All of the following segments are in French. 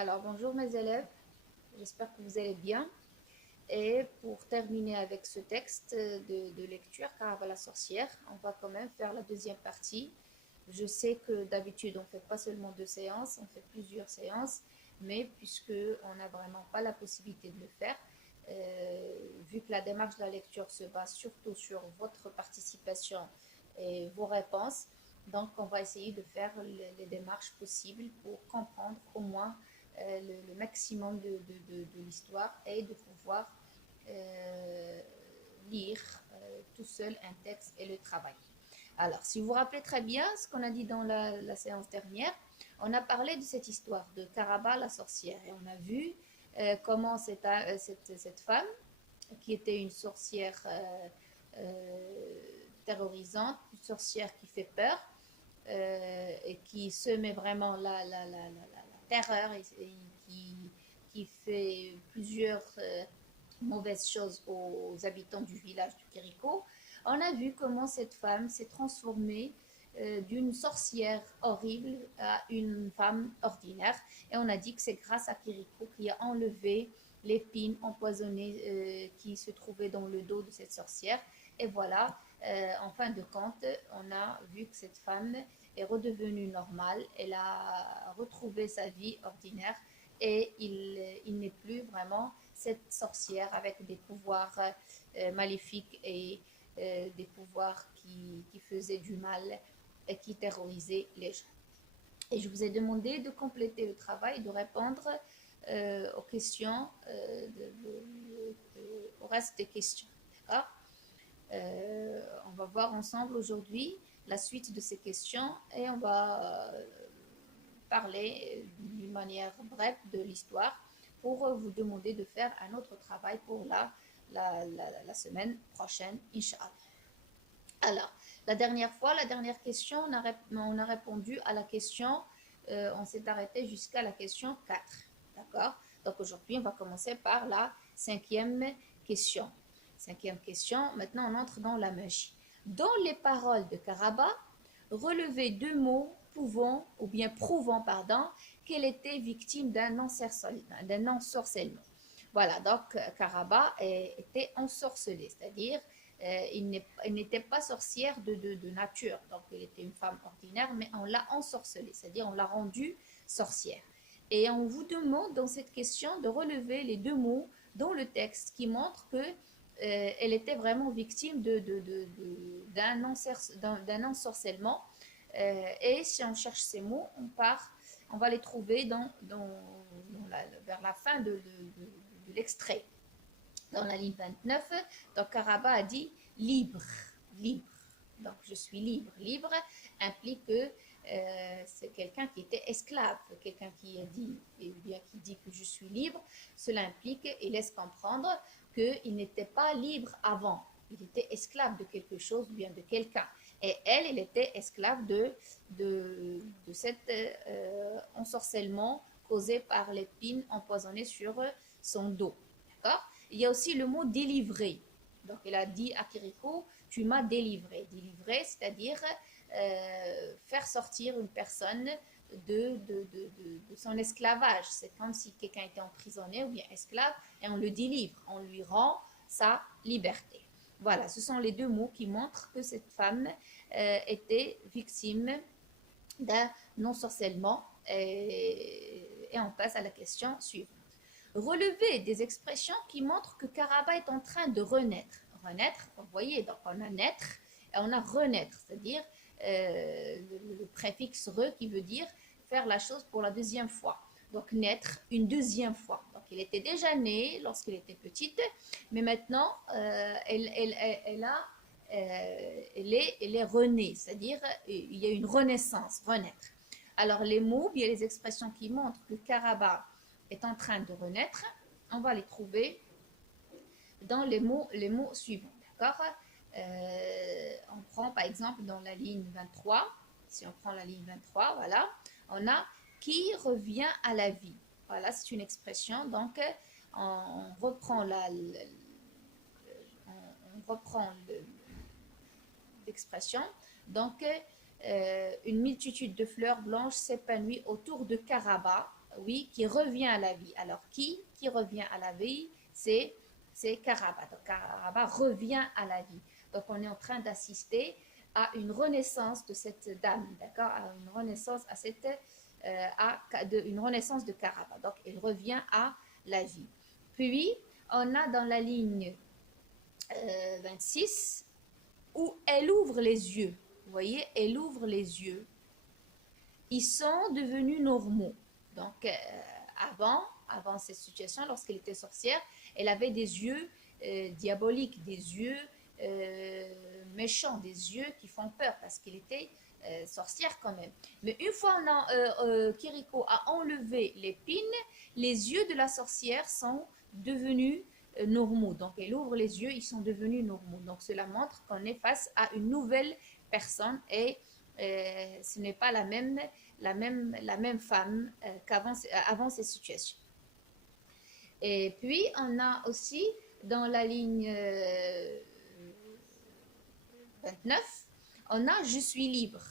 Alors, bonjour mes élèves, j'espère que vous allez bien. Et pour terminer avec ce texte de lecture, Karaba la sorcière, on va quand même faire la deuxième partie. Je sais que d'habitude, on ne fait pas seulement deux séances, on fait plusieurs séances, mais puisque on n'a vraiment pas la possibilité de le faire, vu que la démarche de la lecture se base surtout sur votre participation et vos réponses, donc on va essayer de faire les démarches possibles pour comprendre au moins le maximum de l'histoire et de pouvoir euh, lire tout seul un texte et le travailler. Alors, si vous vous rappelez très bien ce qu'on a dit dans la séance dernière, on a parlé de cette histoire de Karaba la sorcière et on a vu comment cette femme, qui était une sorcière terrorisante, une sorcière qui fait peur et qui semait vraiment la terreur et qui fait plusieurs mauvaises choses aux habitants du village du Kiriko, on a vu comment cette femme s'est transformée d'une sorcière horrible à une femme ordinaire. Et on a dit que c'est grâce à Kiriko qui a enlevé l'épine empoisonnée qui se trouvait dans le dos de cette sorcière. Et voilà, en fin de compte, on a vu que cette femme est redevenue normale. Elle a retrouvé sa vie ordinaire et il n'est plus vraiment cette sorcière avec des pouvoirs maléfiques et des pouvoirs qui faisaient du mal et qui terrorisaient les gens. Et je vous ai demandé de compléter le travail, de répondre aux questions, au reste des questions. D'accord. On va voir ensemble aujourd'hui la suite de ces questions et on va parler d'une manière brève de l'histoire pour vous demander de faire un autre travail pour la semaine prochaine, Inch'Allah. Alors, la dernière fois, la dernière question, on a répondu à la question, on s'est arrêté jusqu'à la question 4. D'accord. Donc aujourd'hui, on va commencer par la cinquième question. Cinquième question, maintenant on entre dans la magie. Dans les paroles de Karaba, relevez deux mots pouvant, ou bien prouvant, pardon, qu'elle était victime d'un ensorcellement. Voilà, donc Karaba était ensorcelée, c'est-à-dire elle n'était pas sorcière de nature, donc elle était une femme ordinaire, mais on l'a ensorcelée, c'est-à-dire on l'a rendue sorcière. Et on vous demande dans cette question de relever les deux mots dans le texte qui montrent que elle était vraiment victime d'un ensorcellement. Et si on cherche ces mots, on va les trouver vers la fin de l'extrait. Dans la ligne 29, donc Karaba a dit libre, libre. Donc je suis libre. Libre implique que c'est quelqu'un qui était esclave, quelqu'un qui a dit, et bien qui dit que je suis libre. Cela implique et laisse comprendre qu'il n'était pas libre avant. Il était esclave de quelque chose ou bien de quelqu'un. Et elle était esclave de cet ensorcellement causé par l'épine empoisonnée sur son dos. D'accord. Il y a aussi le mot délivrer. Donc, elle a dit à Kiriko, tu m'as délivré. Délivrer, c'est-à-dire faire sortir une personne de son esclavage. C'est comme si quelqu'un était emprisonné ou bien esclave et on le délivre, on lui rend sa liberté. Voilà, ce sont les deux mots qui montrent que cette femme était victime d'un non-sorcellement. Et on passe à la question suivante. Relever des expressions qui montrent que Karaba est en train de renaître. Renaître, vous voyez, donc on a naître et on a renaître, c'est-à-dire le préfixe re qui veut dire faire la chose pour la deuxième fois. Donc naître une deuxième fois. Donc elle était déjà née lorsqu'elle était petite, mais maintenant elle est renée, c'est-à-dire il y a une renaissance, renaître. Alors les mots, bien les expressions qui montrent que Karaba est en train de renaître, on va les trouver dans les mots suivants. D'accord. On prend par exemple dans la ligne 23, si on prend la ligne 23, voilà, on a qui revient à la vie. Voilà, c'est une expression. Donc, on reprend l'expression. Donc, une multitude de fleurs blanches s'épanouit autour de Karaba. oui, qui revient à la vie. Alors, qui revient à la vie? C'est Karaba. Donc, Karaba revient à la vie. Donc, on est en train d'assister à une renaissance de cette dame, d'accord? À une renaissance, une renaissance de Karaba. Donc, elle revient à la vie. Puis, on a dans la ligne 26, où elle ouvre les yeux. Vous voyez, elle ouvre les yeux. Ils sont devenus normaux. Donc, avant cette situation, lorsqu'elle était sorcière, elle avait des yeux diaboliques, des yeux méchants, des yeux qui font peur parce qu'elle était sorcière quand même. Mais une fois Kiriko a enlevé l'épine, les yeux de la sorcière sont devenus normaux. Donc, elle ouvre les yeux, ils sont devenus normaux. Donc, cela montre qu'on est face à une nouvelle personne et ce n'est pas la même femme avant ces situations. Et puis, on a aussi dans la ligne 29, on a je suis libre.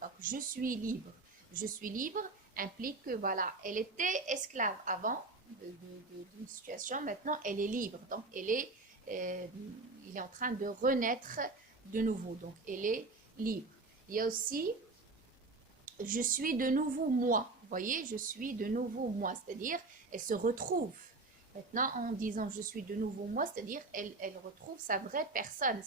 Donc, je suis libre. Je suis libre implique que voilà, elle était esclave avant d'une situation, maintenant elle est libre. Donc, il est en train de renaître de nouveau. Donc, elle est libre. Il y a aussi je suis de nouveau moi. Vous voyez, je suis de nouveau moi, c'est-à-dire elle se retrouve. Maintenant, en disant je suis de nouveau moi, c'est-à-dire elle retrouve sa vraie personne,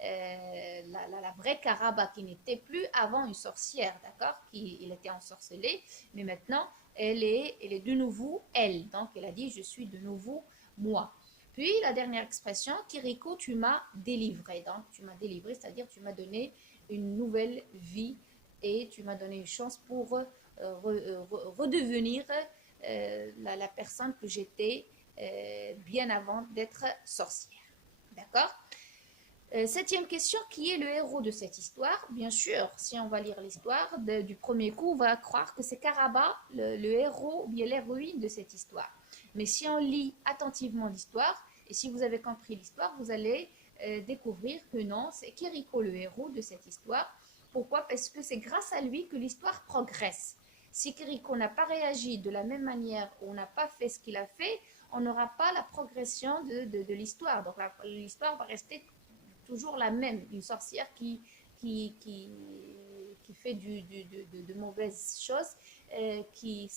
la vraie Karaba qui n'était plus avant une sorcière, d'accord, il était ensorcelé, mais maintenant elle est de nouveau elle. Donc elle a dit je suis de nouveau moi. Puis la dernière expression, Kiriko, tu m'as délivré. Donc tu m'as délivré, c'est-à-dire tu m'as donné une nouvelle vie et tu m'as donné une chance pour redevenir la personne que j'étais bien avant d'être sorcière. D'accord? Septième question, qui est le héros de cette histoire? Bien sûr, si on va lire l'histoire du premier coup, on va croire que c'est Karaba, le héros ou bien l'héroïne de cette histoire. Mais si on lit attentivement l'histoire, et si vous avez compris l'histoire, vous allez découvrir que non, c'est Kiriko le héros de cette histoire. Pourquoi? Parce que c'est grâce à lui que l'histoire progresse. Si Kiriko n'a pas réagi de la même manière ou n'a pas fait ce qu'il a fait, on n'aura pas la progression de l'histoire. Donc l'histoire va rester toujours la même, une sorcière qui fait de mauvaises choses, qui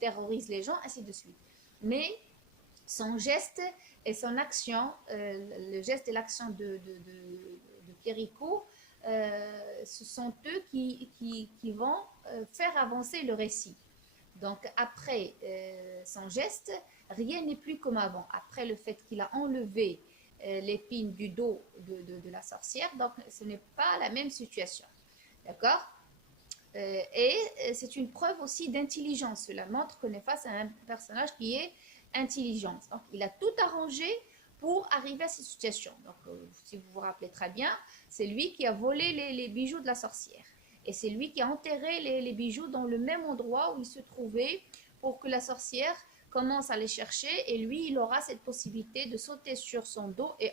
terrorise les gens, ainsi de suite. Mais son geste et son action, le geste et l'action de Kiriko, ce sont eux qui vont faire avancer le récit. Donc après son geste, rien n'est plus comme avant. Après le fait qu'il a enlevé l'épine du dos de la sorcière, donc ce n'est pas la même situation. D'accord? Et c'est une preuve aussi d'intelligence. Cela montre qu'on est face à un personnage qui est intelligent. Donc il a tout arrangé pour arriver à cette situation. Donc si vous vous rappelez très bien, c'est lui qui a volé les bijoux de la sorcière. Et c'est lui qui a enterré les bijoux dans le même endroit où ils se trouvaient pour que la sorcière commence à les chercher et lui, il aura cette possibilité de sauter sur son dos et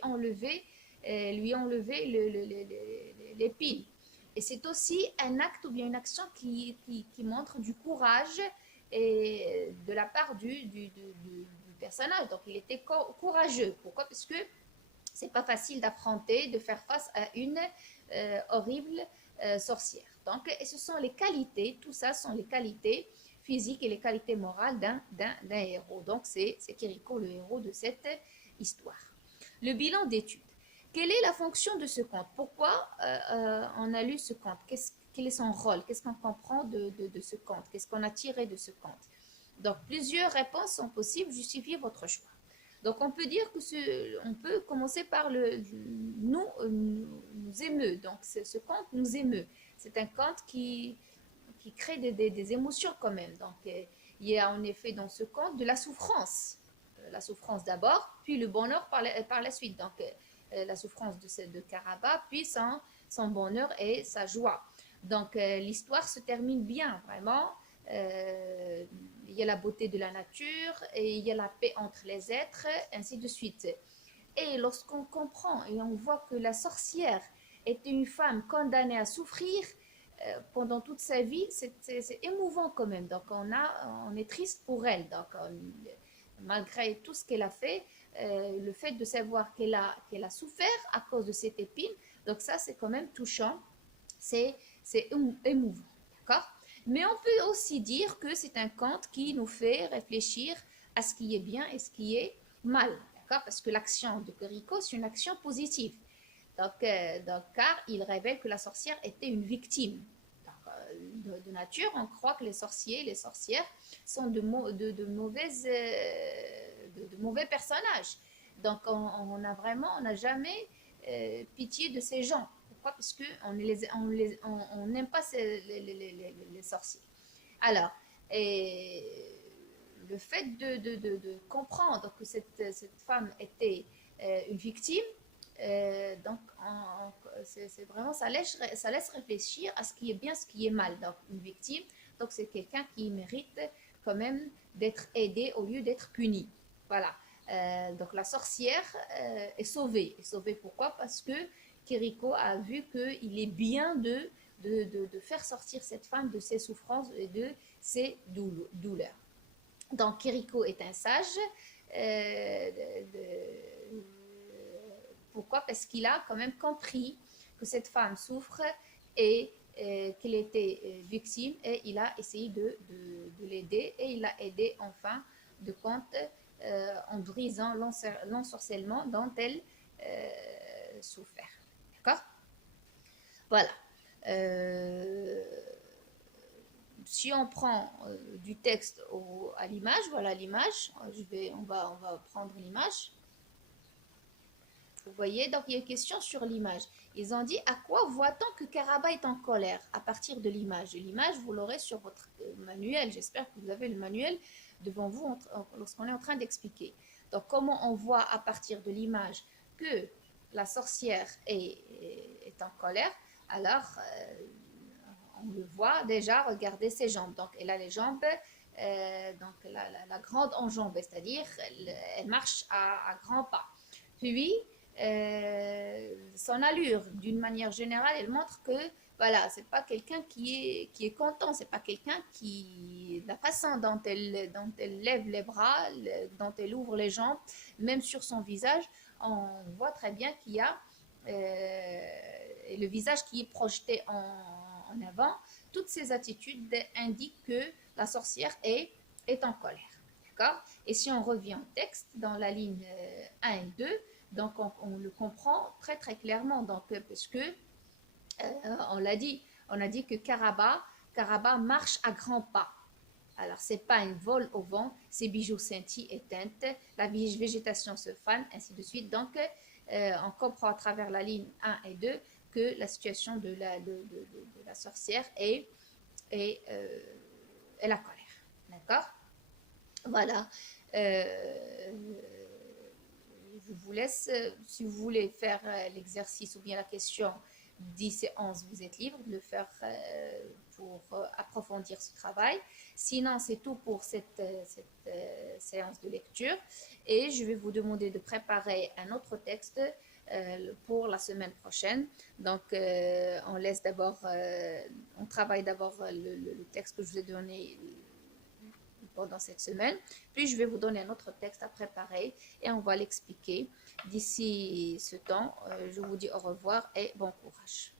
lui enlever l'épine. Et c'est aussi un acte ou bien une action qui montre du courage et de la part du personnage. Donc il était courageux. Pourquoi? Parce que c'est pas facile d'affronter, de faire face à une horrible sorcière. Donc, et ce sont les qualités, tout ça sont les qualités physiques et les qualités morales d'un héros. Donc, c'est Kiriko, le héros de cette histoire. Le bilan d'études. Quelle est la fonction de ce conte? Pourquoi on a lu ce conte? Quel est son rôle? Qu'est-ce qu'on comprend de ce conte? Qu'est-ce qu'on a tiré de ce conte? Donc, plusieurs réponses sont possibles. Justifiez votre choix. Donc, on peut dire on peut commencer par nous émeut. Donc, ce conte nous émeut. C'est un conte qui crée des émotions quand même. Donc, il y a en effet dans ce conte de la souffrance d'abord, puis le bonheur par la suite. Donc, la souffrance de Karaba, puis son bonheur et sa joie. Donc, l'histoire se termine bien, vraiment. Il y a la beauté de la nature et il y a la paix entre les êtres, ainsi de suite. Et lorsqu'on comprend et on voit que la sorcière était une femme condamnée à souffrir, pendant toute sa vie, c'est émouvant quand même. Donc on est triste pour elle. Donc malgré tout ce qu'elle a fait, le fait de savoir qu'elle a souffert à cause de cette épine, donc ça c'est quand même touchant, c'est émouvant, d'accord. Mais on peut aussi dire que c'est un conte qui nous fait réfléchir à ce qui est bien et ce qui est mal, d'accord, parce que l'action de Kiriko, c'est une action positive. Donc, car il révèle que la sorcière était une victime. Donc, de nature, on croit que les sorciers, les sorcières sont de mauvais personnages. Donc, on n'a jamais pitié de ces gens. Pourquoi? Parce qu'on n'aime pas les sorciers. Alors, et le fait de comprendre que cette femme était une victime, donc, c'est vraiment, ça laisse réfléchir à ce qui est bien, ce qui est mal. Donc, une victime, donc c'est quelqu'un qui mérite quand même d'être aidé au lieu d'être puni. Voilà. Donc, la sorcière est sauvée. Est sauvée pourquoi? Parce que Kiriko a vu qu'il est bien de faire sortir cette femme de ses souffrances et de ses douleurs. Donc, Kiriko est un sage. Pourquoi? Parce qu'il a quand même compris que cette femme souffre et qu'elle était victime, et il a essayé de l'aider, et il l'a aidé en fin de compte en brisant l'ensorcellement dont elle souffert. D'accord? Voilà. Euh, Si on prend du texte à l'image, voilà l'image, on va prendre l'image. Vous voyez, donc il y a une question sur l'image. Ils ont dit, à quoi voit-on que Karaba est en colère à partir de l'image? L'image, vous l'aurez sur votre manuel. J'espère que vous avez le manuel devant vous lorsqu'on est en train d'expliquer. Donc, comment on voit à partir de l'image que la sorcière est en colère? Alors, on le voit déjà, regardez ses jambes. Donc, elle a les jambes, donc la grande enjambée, c'est-à-dire elle marche à grands pas. Puis, son allure, d'une manière générale, elle montre que voilà, c'est pas quelqu'un qui est content, c'est pas quelqu'un qui, la façon dont elle lève les bras, dont elle ouvre les jambes, même sur son visage, on voit très bien qu'il y a le visage qui est projeté en avant. Toutes ces attitudes indiquent que la sorcière est en colère. D'accord? Et si on revient au texte, dans la ligne 1 et 2, donc on le comprend très très clairement. Donc, parce que on a dit que Karaba marche à grands pas. Alors, c'est pas un vol au vent, ses bijoux scintillent et teintent, la végétation se fane, ainsi de suite. Donc, on comprend à travers la ligne 1 et 2 que la situation de la sorcière est la colère. D'accord? Voilà. Je vous laisse, si vous voulez faire l'exercice ou bien la question 10 et 11, vous êtes libre de le faire pour approfondir ce travail. Sinon, c'est tout pour cette séance de lecture. Et je vais vous demander de préparer un autre texte pour la semaine prochaine. Donc, on travaille d'abord le texte que je vous ai donné pendant cette semaine. Puis je vais vous donner un autre texte à préparer et on va l'expliquer. D'ici ce temps, je vous dis au revoir et bon courage.